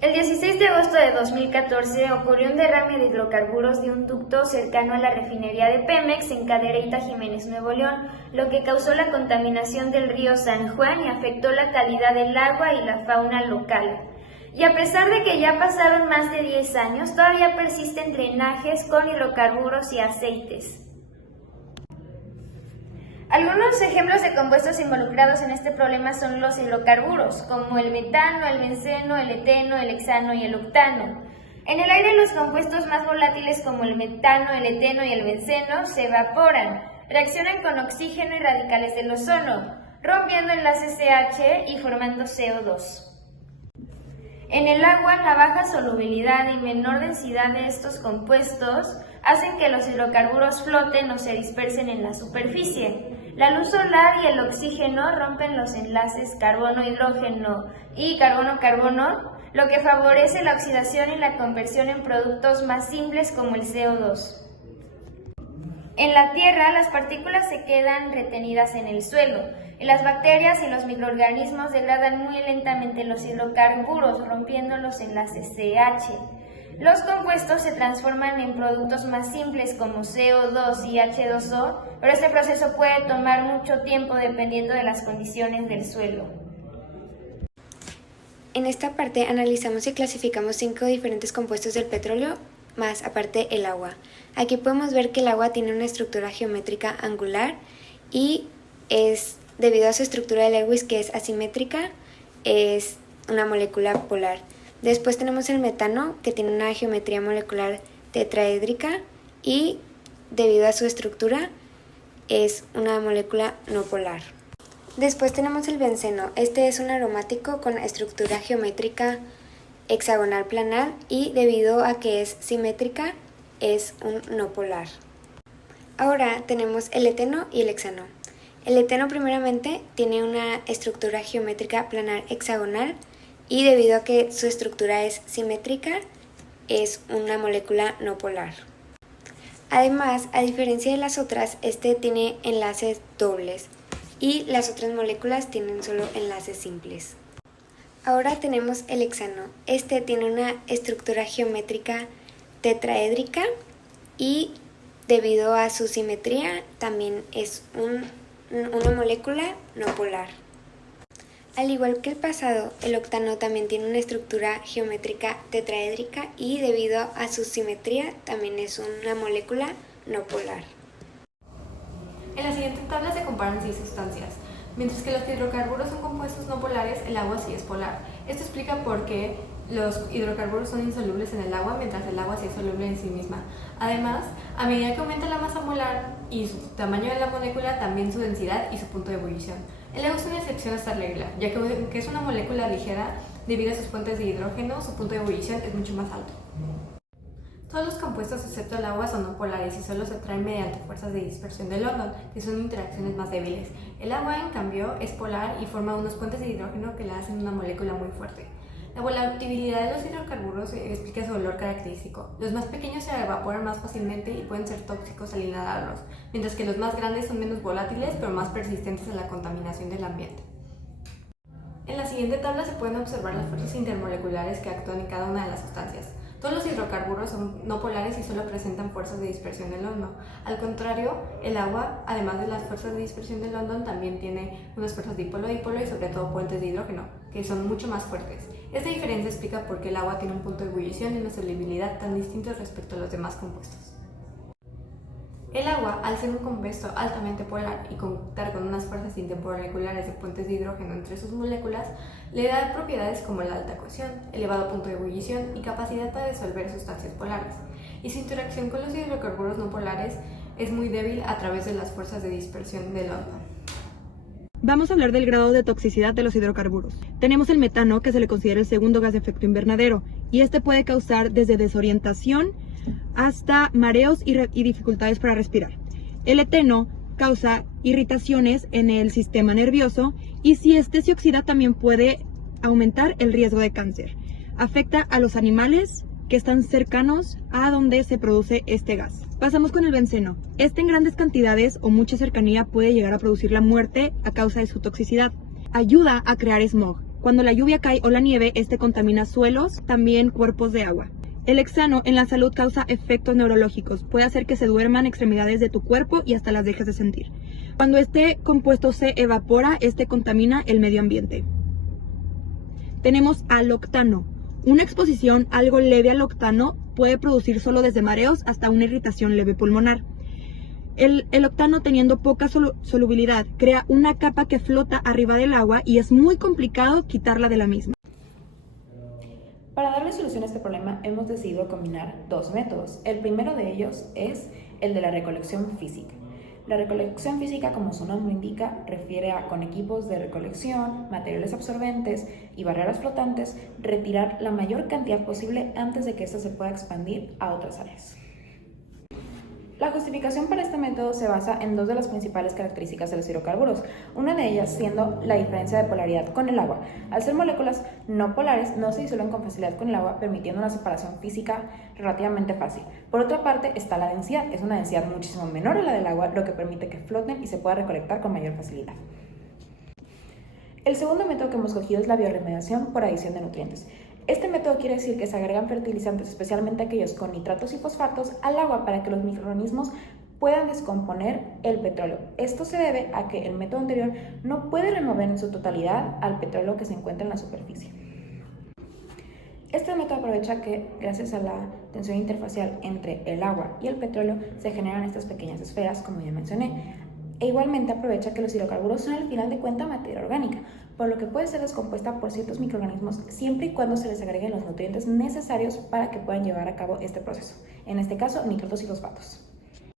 El 16 de agosto de 2014 ocurrió un derrame de hidrocarburos de un ducto cercano a la refinería de Pemex en Cadereyta, Jiménez, Nuevo León, lo que causó la contaminación del río San Juan y afectó la calidad del agua y la fauna local. Y a pesar de que ya pasaron más de 10 años, todavía persisten drenajes con hidrocarburos y aceites. Algunos ejemplos de compuestos involucrados en este problema son los hidrocarburos, como el metano, el benceno, el eteno, el hexano y el octano. En el aire los compuestos más volátiles como el metano, el eteno y el benceno se evaporan, reaccionan con oxígeno y radicales del ozono, rompiendo enlaces CH y formando CO2. En el agua, la baja solubilidad y menor densidad de estos compuestos hacen que los hidrocarburos floten o se dispersen en la superficie. La luz solar y el oxígeno rompen los enlaces carbono-hidrógeno y carbono-carbono, lo que favorece la oxidación y la conversión en productos más simples como el CO2. En la Tierra, las partículas se quedan retenidas en el suelo, y las bacterias y los microorganismos degradan muy lentamente los hidrocarburos, rompiendo los enlaces CH. Los compuestos se transforman en productos más simples como CO2 y H2O, pero este proceso puede tomar mucho tiempo dependiendo de las condiciones del suelo. En esta parte analizamos y clasificamos 5 diferentes compuestos del petróleo, más aparte el agua. Aquí podemos ver que el agua tiene una estructura geométrica angular y debido a su estructura de Lewis, que es asimétrica, es una molécula polar. Después tenemos el metano, que tiene una geometría molecular tetraédrica y debido a su estructura es una molécula no polar. Después tenemos el benceno. Este es un aromático con estructura geométrica hexagonal planar y debido a que es simétrica es un no polar. Ahora tenemos el eteno y el hexano. El eteno primeramente tiene una estructura geométrica planar hexagonal y debido a que su estructura es simétrica es una molécula no polar. Además, a diferencia de las otras, este tiene enlaces dobles y las otras moléculas tienen solo enlaces simples. Ahora tenemos el hexano. Este tiene una estructura geométrica tetraédrica y debido a su simetría también es una molécula no polar. Al igual que el pasado, el octano también tiene una estructura geométrica tetraédrica y debido a su simetría también es una molécula no polar. En la siguiente tabla se comparan 6 sustancias. Mientras que los hidrocarburos son compuestos no polares, el agua sí es polar. Esto explica por qué los hidrocarburos son insolubles en el agua, mientras el agua sí es soluble en sí misma. Además, a medida que aumenta la masa molar y su tamaño de la molécula, también su densidad y su punto de ebullición. El agua es una excepción a esta regla, ya que es una molécula ligera, debido a sus fuentes de hidrógeno, su punto de ebullición es mucho más alto. Todos los compuestos excepto el agua son no polares y solo se atraen mediante fuerzas de dispersión de London, que son interacciones más débiles. El agua, en cambio, es polar y forma unos puentes de hidrógeno que la hacen una molécula muy fuerte. La volatilidad de los hidrocarburos explica su olor característico. Los más pequeños se evaporan más fácilmente y pueden ser tóxicos al inhalarlos, mientras que los más grandes son menos volátiles pero más persistentes a la contaminación del ambiente. En la siguiente tabla se pueden observar las fuerzas intermoleculares que actúan en cada una de las sustancias. Todos los hidrocarburos son no polares y solo presentan fuerzas de dispersión de London. Al contrario, el agua, además de las fuerzas de dispersión de London, también tiene unas fuerzas dipolo-dipolo y sobre todo puentes de hidrógeno, que son mucho más fuertes. Esta diferencia explica por qué el agua tiene un punto de ebullición y una solubilidad tan distintos respecto a los demás compuestos. El agua, al ser un compuesto altamente polar y contar con unas fuerzas intermoleculares de puentes de hidrógeno entre sus moléculas, le da propiedades como la alta cohesión, elevado punto de ebullición y capacidad para disolver sustancias polares. Y su interacción con los hidrocarburos no polares es muy débil a través de las fuerzas de dispersión de London. Vamos a hablar del grado de toxicidad de los hidrocarburos. Tenemos el metano, que se le considera el segundo gas de efecto invernadero, y este puede causar desde desorientación hasta mareos y dificultades para respirar. El eteno causa irritaciones en el sistema nervioso y si este se oxida también puede aumentar el riesgo de cáncer. Afecta a los animales que están cercanos a donde se produce este gas. Pasamos con el benceno. Este en grandes cantidades o mucha cercanía puede llegar a producir la muerte a causa de su toxicidad. Ayuda a crear smog. Cuando la lluvia cae o la nieve, este contamina suelos, también cuerpos de agua. El hexano en la salud causa efectos neurológicos, puede hacer que se duerman extremidades de tu cuerpo y hasta las dejes de sentir. Cuando este compuesto se evapora, este contamina el medio ambiente. Tenemos al octano. Una exposición algo leve al octano puede producir solo desde mareos hasta una irritación leve pulmonar. El octano, teniendo poca solubilidad, crea una capa que flota arriba del agua y es muy complicado quitarla de la misma. Para darle solución a este problema hemos decidido combinar dos métodos. El primero de ellos es el de la recolección física. La recolección física, como su nombre indica, refiere a, con equipos de recolección, materiales absorbentes y barreras flotantes, retirar la mayor cantidad posible antes de que ésta se pueda expandir a otras áreas. La justificación para este método se basa en dos de las principales características de los hidrocarburos, una de ellas siendo la diferencia de polaridad con el agua. Al ser moléculas no polares, no se disuelven con facilidad con el agua, permitiendo una separación física relativamente fácil. Por otra parte está la densidad, es una densidad muchísimo menor a la del agua, lo que permite que floten y se pueda recolectar con mayor facilidad. El segundo método que hemos escogido es la bioremediación por adición de nutrientes. Este método quiere decir que se agregan fertilizantes, especialmente aquellos con nitratos y fosfatos, al agua para que los microorganismos puedan descomponer el petróleo. Esto se debe a que el método anterior no puede remover en su totalidad al petróleo que se encuentra en la superficie. Este método aprovecha que, gracias a la tensión interfacial entre el agua y el petróleo, se generan estas pequeñas esferas, como ya mencioné. E igualmente aprovecha que los hidrocarburos son al final de cuentas materia orgánica, por lo que puede ser descompuesta por ciertos microorganismos siempre y cuando se les agreguen los nutrientes necesarios para que puedan llevar a cabo este proceso, en este caso nitratos y fosfatos.